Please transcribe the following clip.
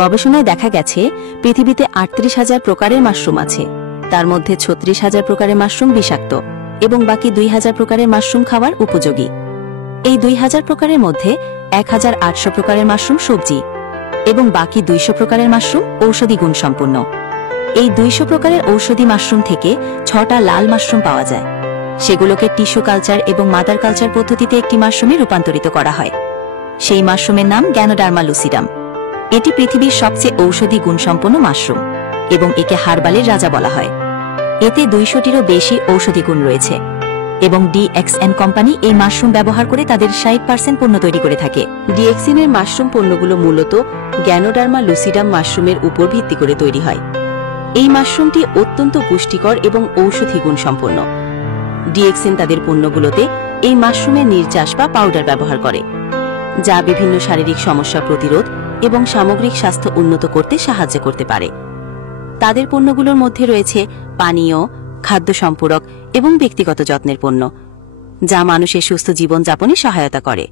গবেষণায় দেখা গেছে পৃথিবীতে ৩৮,০০০ প্রকারের মাশরুম আছে। তার মধ্যে ৩৬,০০০ প্রকারের মাশরুম বিষাক্ত এবং বাকি ২,০০০ প্রকারের মাশরুম খাওয়ার উপযোগী। এই ২,০০০ প্রকারের মধ্যে ১,৮০০ প্রকারের মাশরুম সবজি এবং বাকি ২০০ প্রকারের মাশরুম ঔষধি গুণসম্পন্ন। এই ২০০ প্রকারের ঔষধি মাশরুম থেকে ৬টা লাল মাশরুম পাওয়া যায়। সেগুলোকে টিস্যু কালচার এবং মাদার কালচার পদ্ধতিতে একটি মাশরুমে রূপান্তরিত করা হয়। সেই মাশরুমের নাম গ্যানোডার্মা লুসিডাম। এটি পৃথিবীর সবচেয়ে ঔষধি গুণসম্পন্ন মাশরুম এবং একে হার্বালের রাজা বলা হয়। এতে ২০০টিরও বেশি ঔষধি গুণ রয়েছে এবং DXN কোম্পানি এই মাশরুম ব্যবহার করে তাদের ৬০% পণ্য তৈরি করে থাকে। DXN এর মাশরুম পণ্যগুলো মূলত গ্যানোডার্মা লুসিডাম মাশরুমের উপর ভিত্তি করে তৈরি হয়। এই মাশরুমটি অত্যন্ত পুষ্টিকর এবং ঔষধি গুণ সম্পন্ন। DXN তাদের পণ্যগুলোতে এই মাশরুমের নির্যাস বা পাউডার ব্যবহার করে, যা বিভিন্ন শারীরিক সমস্যা প্রতিরোধ এবং সামগ্রিক স্বাস্থ্য উন্নত করতে সাহায্য করতে পারে। তাদের পণ্যগুলোর মধ্যে রয়েছে পানীয়, খাদ্য সম্পূরক এবং ব্যক্তিগত যত্নের পণ্য, যা মানুষের সুস্থ জীবনযাপনে সহায়তা করে।